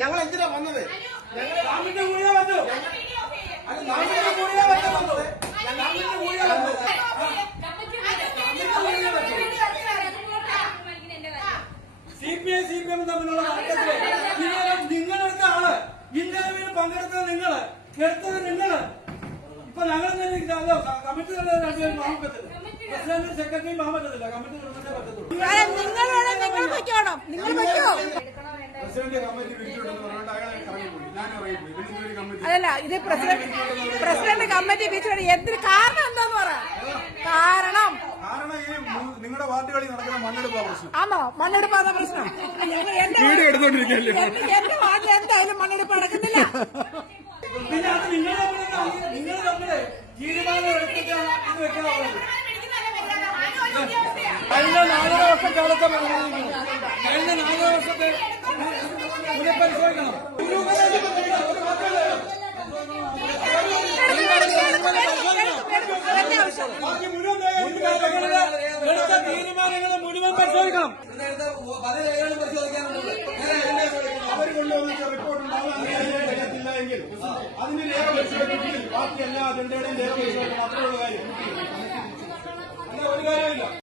ഞങ്ങൾ എന്തിനാ വന്നത്? നാമിന്റെ കൂടിയാ വന്നു. അത് നാമിന്റെ കൂടിയാ വന്നത്. നാമിന്റെ കൂടിയാ വന്നത്. CPM തമ്മിലുള്ള തർക്കത്തില് നിങ്ങളെടുത്ത ആള് ഇന്റർവ്യൂവിൽ പങ്കെടുത്തത് നിങ്ങള്, എടുത്തത് നിങ്ങള്. ഇപ്പൊ ഞങ്ങൾ കമ്മിറ്റി രണ്ടുപേരും മാമക്കത്തില്ല, പ്രസിഡന്റ് സെക്രട്ടറി മാമക്കത്തില്ല, കമ്മിറ്റി നിർമ്മിച്ചേ പറ്റത്തുള്ളൂ. അതല്ല, ഇത് പ്രസിഡന്റ് കമ്മിറ്റി വീഴ്ച എന്തിന് കാരണം എന്താന്ന് പറ. കാരണം നിങ്ങളുടെ വാർഡുകളിൽ നടക്കുന്ന മണ്ണെടുപ്പാ പ്രശ്നം. ആണോ? മണ്ണെടുപ്പാന്ന പ്രശ്നം. എന്റെ വാർഡിൽ എന്തായാലും മണ്ണെടുപ്പ് നടക്കുന്നില്ല. പിന്നെ അത് നിങ്ങൾ തമ്മില് തീരുമാനം എടുത്തിട്ടാണ് ഇത് വെക്കാനുള്ളത്. കഴിഞ്ഞ 4 വർഷക്കാലത്തെ കഴിഞ്ഞ 4 വർഷത്തെ പുനഃപരിശോധിക്കണം. എടുത്ത തീരുമാനങ്ങൾ മുഴുവൻ പരിശോധിക്കണം. അവർ കൊണ്ടുവന്ന റിപ്പോർട്ട് ഉണ്ടാകാൻ എങ്കിൽ അതിന് രേഖ പരിശോധിച്ചിട്ട് ബാക്കി എല്ലാ അജണ്ടയുടെയും രേഖ പരിശോധിക്കണം. അത്രയുള്ള കാര്യം, അല്ല ഒരു കാര്യമില്ല.